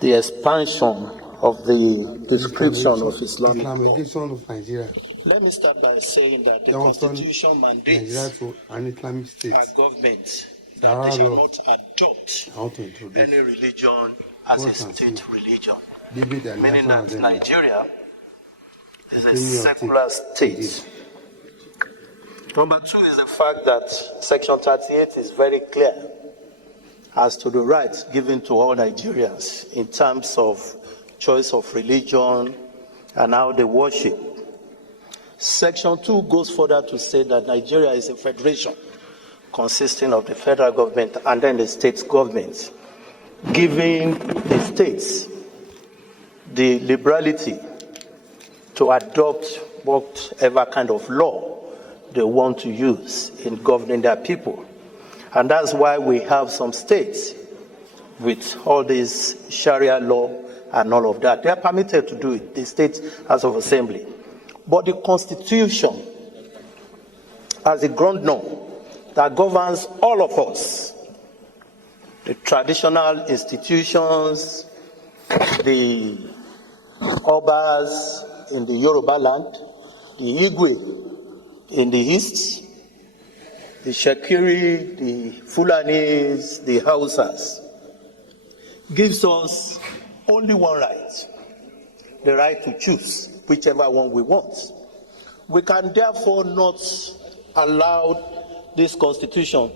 the expansion of the description of Islamic law. Let me start by saying that the Constitution mandates our government that they shall not adopt any religion as a state religion, meaning that Nigeria is a secular state. Number two is the fact that Section 38 is very clear as to the rights given to all Nigerians in terms of choice of religion and how they worship. Section 2 goes further to say that Nigeria is a federation consisting of the federal government and then the state governments, giving the states the liberality to adopt whatever kind of law they want to use in governing their people. And that's why we have some states with all this Sharia law and all of that. They are permitted to do it, the State House of Assembly. But the Constitution, as a ground norm that governs all of us, the traditional institutions, the Obas in the Yoruba land, the Igwe in the east, the Shakiri, the Fulanis, the Hausas, gives us only one right, the right to choose whichever one we want. We can therefore not allow this constitution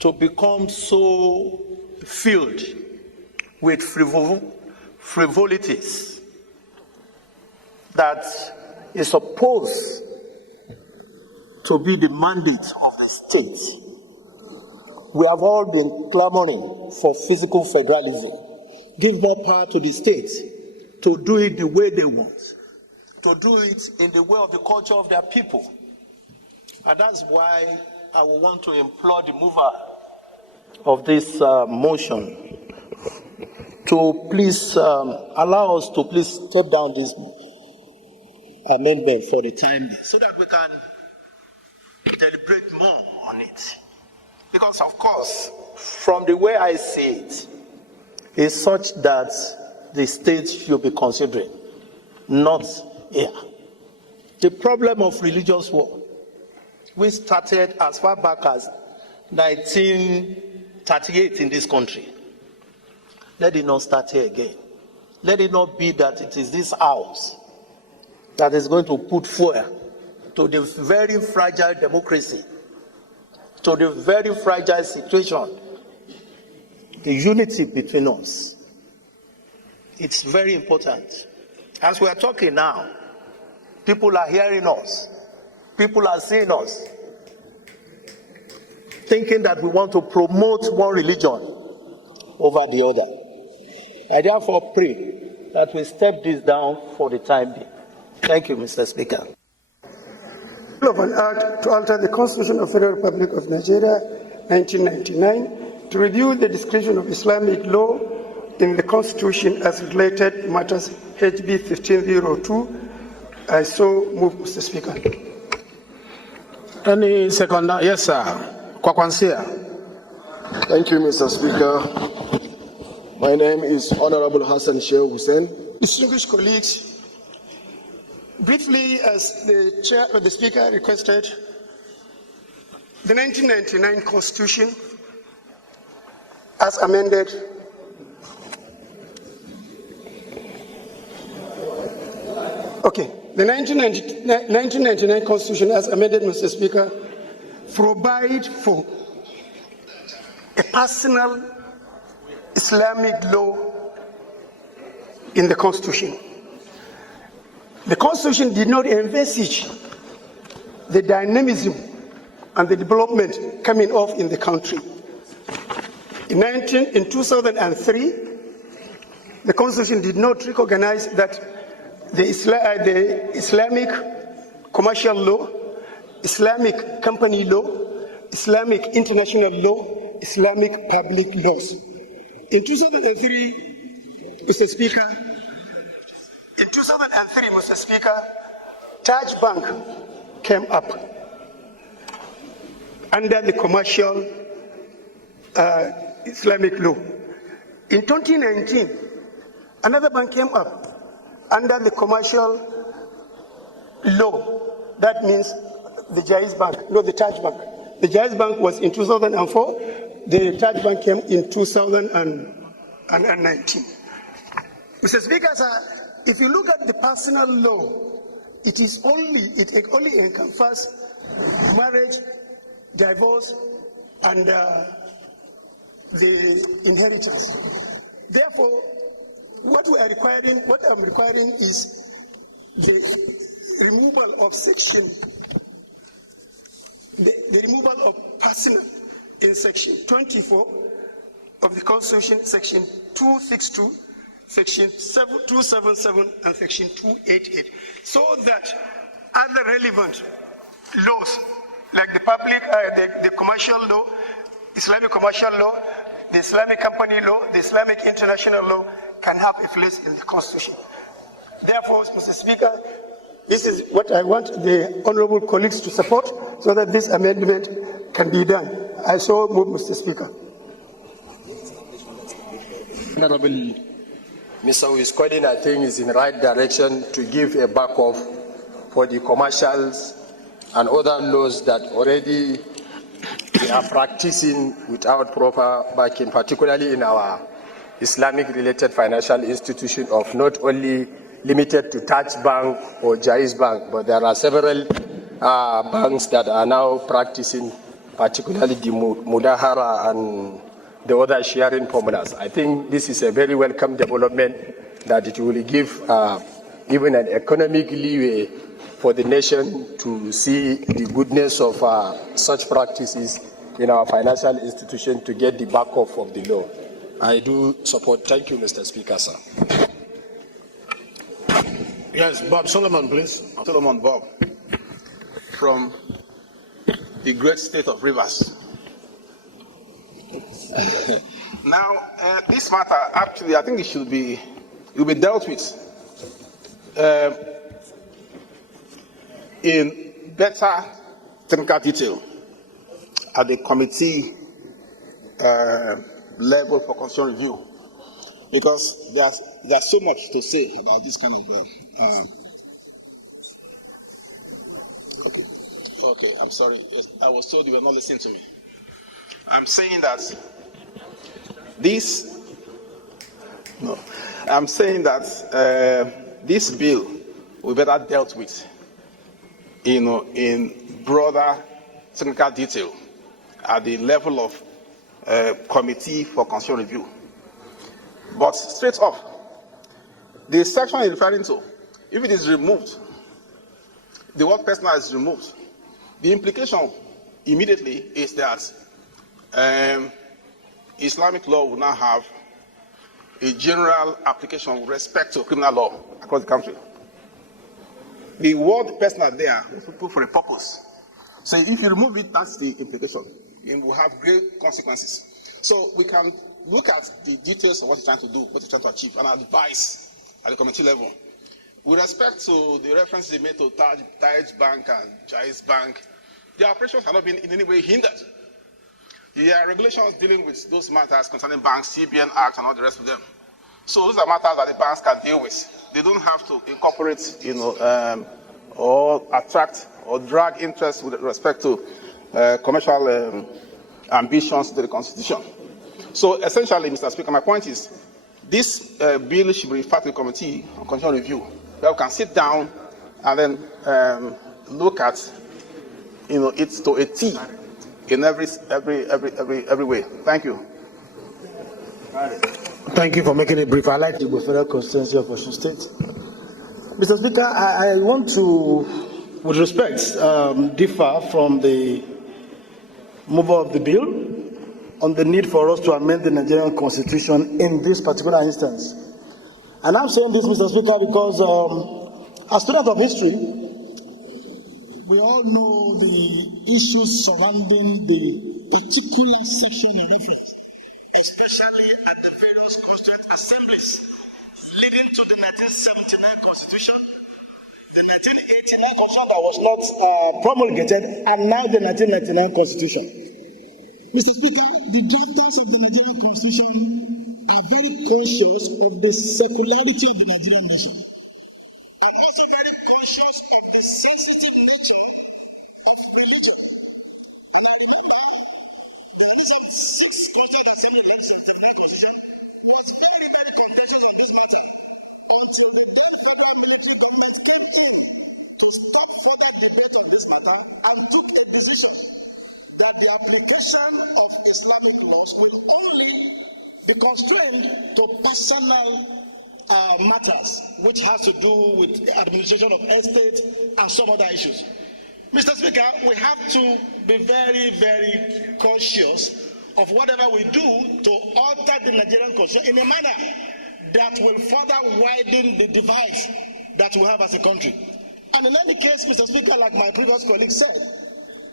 to become so filled with frivolities that is supposed to be the mandate of the state. We have all been clamoring for physical federalism. Give more power to the state to do it the way they want, to do it in the way of the culture of their people. And that's why I will want to implore the mover of this motion to please allow us to please step down this amendment for the time being so that we can deliberate more on it. Because of course, from the way I see it, is such that the state should be considering, not here. The problem of religious war, we started as far back as 1938 in this country. Let it not start here again. Let it not be that it is this house that is going to put fuel to the very fragile democracy, to the very fragile situation, the unity between us. It's very important. As we are talking now, people are hearing us, people are seeing us, thinking that we want to promote one religion over the other. I therefore pray that we step this down for the time being. Thank you, Mr. Speaker. Of an act to alter the Constitution of the Federal Republic of Nigeria, 1999, to review the description of Islamic law in the Constitution as related matters, HB 1502. I so move, Mr. Speaker. Any second? Yes, sir. Kwakwansia. Thank you, Mr. Speaker. My name is Honorable Hassan Sheikh Hussein. Distinguished colleagues, briefly, as the Speaker requested, the 1999 Constitution, as amended, the 1999 Constitution, as amended, Mr. Speaker, provide for a personal Islamic law in the Constitution. The Constitution did not envisage the dynamism and the development coming off in the country. In 2003, the Constitution did not recognize that the Islamic commercial law, Islamic company law, Islamic international law, Islamic public laws. In 2003, Mr. Speaker, Taj Bank came up under the commercial Islamic law. In 2019, Another bank came up under the commercial law. That means the Jaiz Bank, not the Taj Bank. The Jaiz Bank was in 2004. The Taj Bank came in 2019. Mr. Speaker, sir, if you look at the personal law, it only encompasses marriage, divorce, and the inheritance. Therefore, what I'm requiring is the removal of the removal of personal in section 24 of the Constitution, section 262, section 277, and section 288, so that other relevant laws like the the commercial law, Islamic commercial law, the Islamic company law, the Islamic international law can have a place in the Constitution. Therefore, Mr. Speaker, this is what I want the honorable colleagues to support so that this amendment can be done. I so move, Mr. Speaker. Honorable Mr. Wiskodin, I think, is in the right direction to give a back-off for the commercials and other laws that already we are practicing without proper backing, particularly in our Islamic-related financial institution of not only limited to Taj Bank or Jaiz Bank, but there are several banks that are now practicing, particularly the Mudahara and the other sharing formulas. I think this is a very welcome development that it will give even an economic leeway for the nation to see the goodness of such practices in our financial institution to get the back-off of the law. I do support. Thank you, Mr. Speaker, sir. Yes, Bob Solomon, please. Solomon Bob, from the great state of Rivers. Now, this matter, actually, I think it will be dealt with in better technical detail at the committee level for constitutional review, because there's so much to say about this kind of okay, I'm sorry, I was told you were not listening to me. I'm saying that this bill will be better dealt with in broader technical detail at the level of committee for constitutional review. But straight off, the section you're referring to, if it is removed, the word personal is removed, the implication immediately is that Islamic law will now have a general application with respect to criminal law across the country. The word personal there was put for a purpose. So if you remove it, that's the implication. It will have great consequences. So we can look at the details of what you're trying to do, what you're trying to achieve, and advise at the committee level. With respect to the references made to Taj Bank and Jaiz Bank, their operations have not been in any way hindered. There are regulations dealing with those matters concerning banks, CBN Act, and all the rest of them. So those are matters that the banks can deal with. They don't have to incorporate, or attract or drag interest with respect to commercial ambitions to the Constitution. So essentially, Mr. Speaker, my point is, this bill should be referred to the Committee on Constitutional Review, where we can sit down and then look at, it to a T in every way. Thank you. Thank you for making it brief. I like the federal constituency of Osun State. Mr. Speaker, I want to, with respect, differ from the mover of the bill on the need for us to amend the Nigerian Constitution in this particular instance. And I'm saying this, Mr. Speaker, because as students of history, we all know the issues surrounding the particular section in reference, especially at the various constituent assemblies leading to the 1979 Constitution, the 1989 Constitution that was not promulgated, and now the 1999 Constitution. Mr. Speaker, the drafters of the Nigerian Constitution are very conscious of the secularity of the Nigerian nation, and also very conscious of the sensitive nature of religion. And I remember the 1976 Constitutional Assembly, the 1979 Constitution, was very, very contentious on this matter until the then federal military government came in to stop further debate on this matter and took a decision that the application of Islamic laws will only be constrained to personal matters, which has to do with the administration of estates and some other issues. Mr. Speaker, we have to be very, very cautious of whatever we do to alter the Nigerian constitution in a manner that will further widen the divides that we have as a country. And in any case, Mr. Speaker, like my previous colleague said,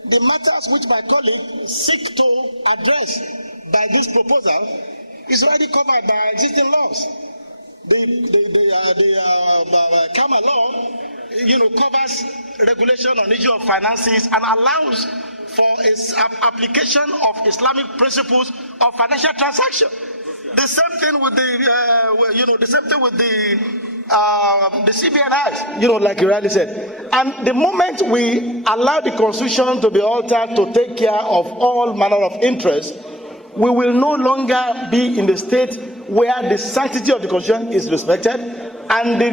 the matters which my colleague seek to address by this proposal is already covered by existing laws. The Kama law, covers regulation on issue of finances and allows for its application of Islamic principles of financial transaction. The same thing with the CBN Act, like you rightly said. And the moment we allow the Constitution to be altered to take care of all manner of interests, we will no longer be in the state where the sanctity of the Constitution is respected, and the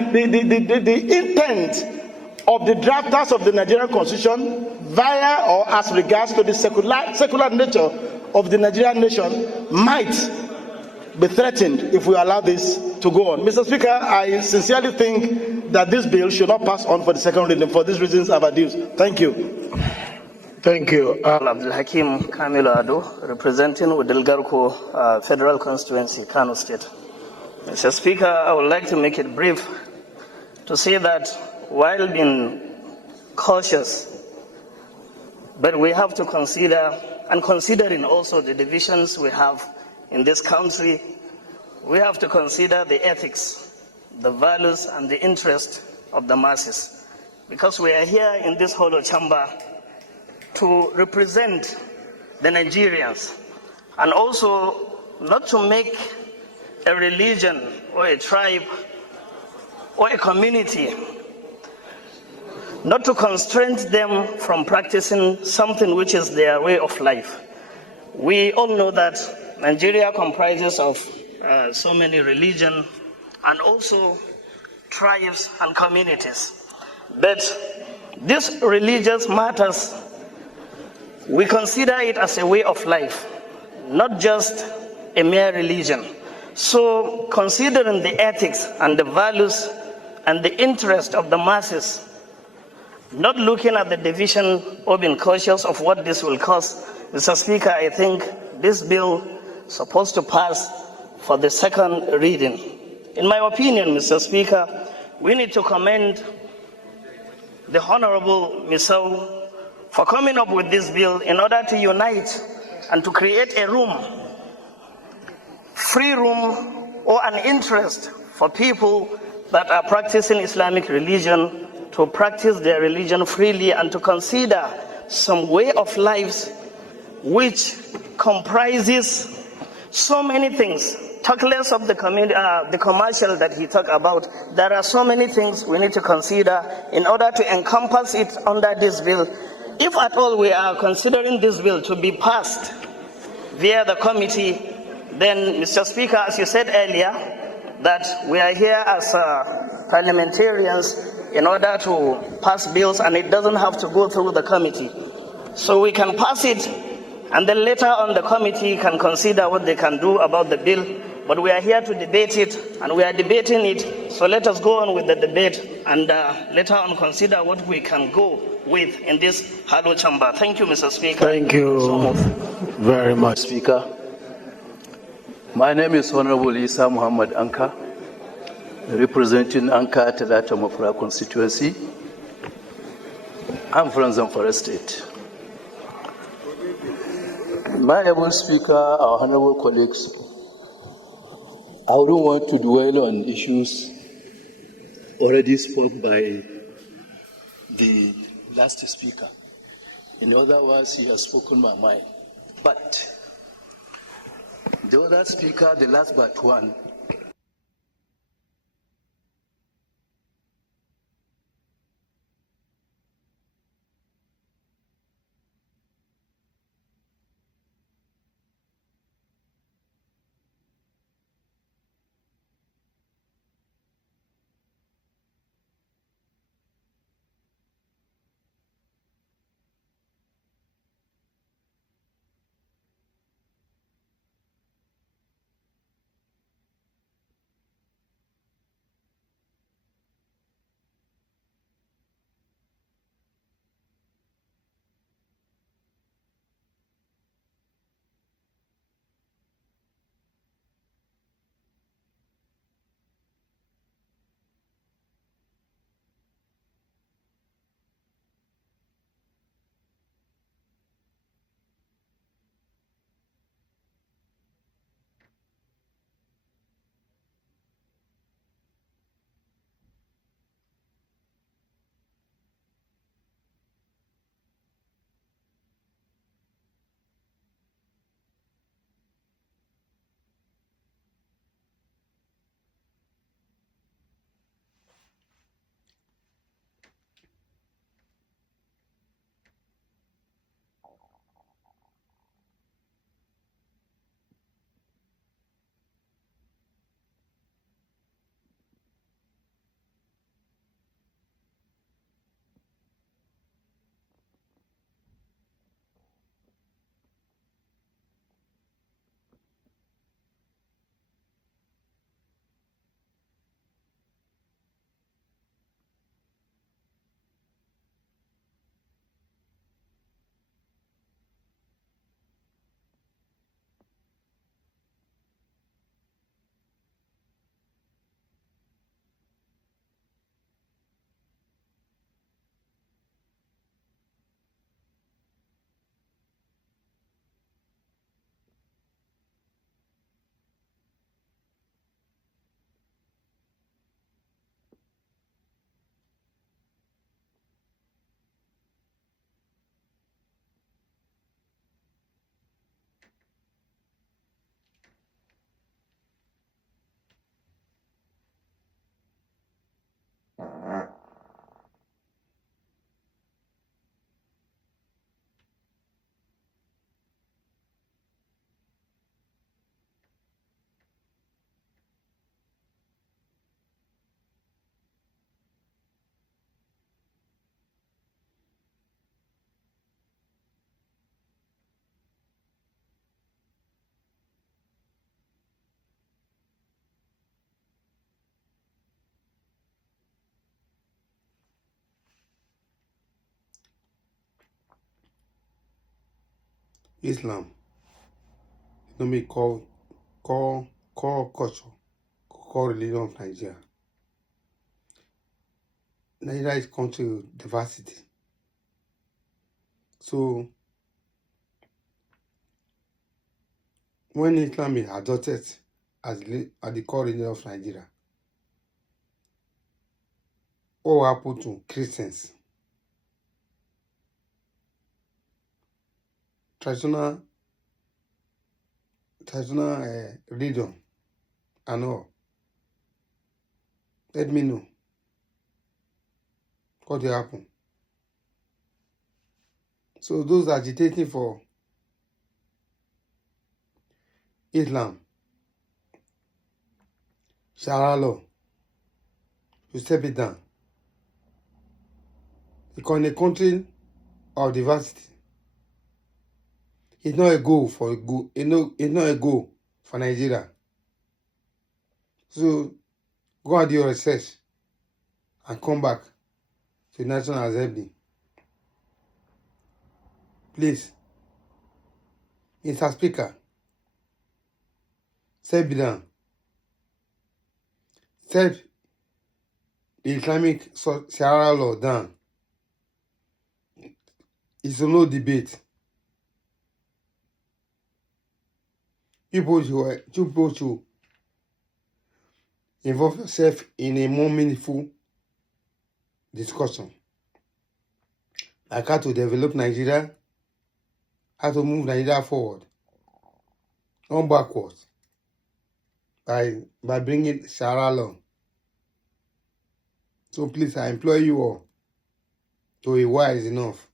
intent of the drafters of the Nigerian Constitution via or as regards to the secular nature of the Nigerian nation might be threatened if we allow this to go on. Mr. Speaker, I sincerely think that this bill should not pass on for the second reading for these reasons I've adduced. Thank you. Thank you. Abdul Hakim Kamilu Ado, representing Udilgarko Federal Constituency, Kano State. Mr. Speaker, I would like to make it brief to say that while being cautious, but we have to consider, and considering also the divisions we have in this country, we have to consider the ethics, the values, and the interest of the masses. Because we are here in this hollow chamber to represent the Nigerians, and also not to make a religion or a tribe or a community, not to constrain them from practicing something which is their way of life. We all know that Nigeria comprises of so many religions and also tribes and communities. But these religious matters, we consider it as a way of life, not just a mere religion. So considering the ethics and the values and the interest of the masses, not looking at the division or being cautious of what this will cause, Mr. Speaker, I think this bill is supposed to pass for the second reading. In my opinion, Mr. Speaker, we need to commend the Honorable Misau for coming up with this bill in order to unite and to create a room, free room, or an interest for people that are practicing Islamic religion to practice their religion freely and to consider some way of lives which comprises so many things. Talk less of the commercial that he talked about. There are so many things we need to consider in order to encompass it under this bill. If at all we are considering this bill to be passed via the committee, then, Mr. Speaker, as you said earlier, that we are here as parliamentarians in order to pass bills, and it doesn't have to go through the committee. So we can pass it, and then later on the committee can consider what they can do about the bill. But we are here to debate it, and we are debating it. So let us go on with the debate, and later on consider what we can go with in this hollow chamber. Thank you, Mr. Speaker. Thank you very much, Speaker. My name is Honorable Isa Muhammad Anka, representing Anka Talata Mafra constituency. I'm from Zamfara State. My able speaker, our honorable colleagues, I wouldn't want to dwell on issues already spoke by the last speaker. In other words, he has spoken my mind. But The other speaker, the last but one. Islam, economic core culture, core religion of Nigeria. Nigeria is a country with diversity. So when Islam is adopted as the core religion of Nigeria, what will happen to Christians? Traditional religion and all. Let me know what will happen. So those agitating for Islam, Sharia law, you step it down. Because in a country of diversity, it's not a goal for it's not a goal for Nigeria. So go and do your research and come back to the National Assembly. Please, Mr. Speaker, step it down. Step the Islamic Sharia law down. It's no debate. People should involve yourself in a more meaningful discussion. Like how to develop Nigeria, how to move Nigeria forward. not backwards, by bringing Sharia law. So please, I implore you all to be wise enough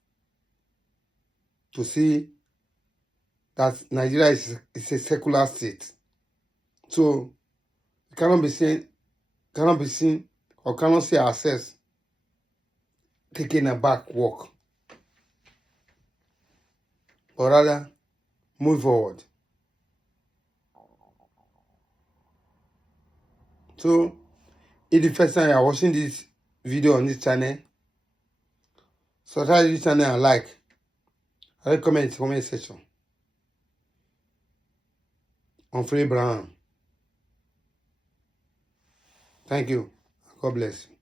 to see that Nigeria is a secular state. So we cannot be seen, or cannot see ourselves taking a back walk, but rather move forward. So if the first time you are watching this video on this channel, subscribe to this channel and like. I comment in the comment section on Free Abraham. Thank you. God bless you.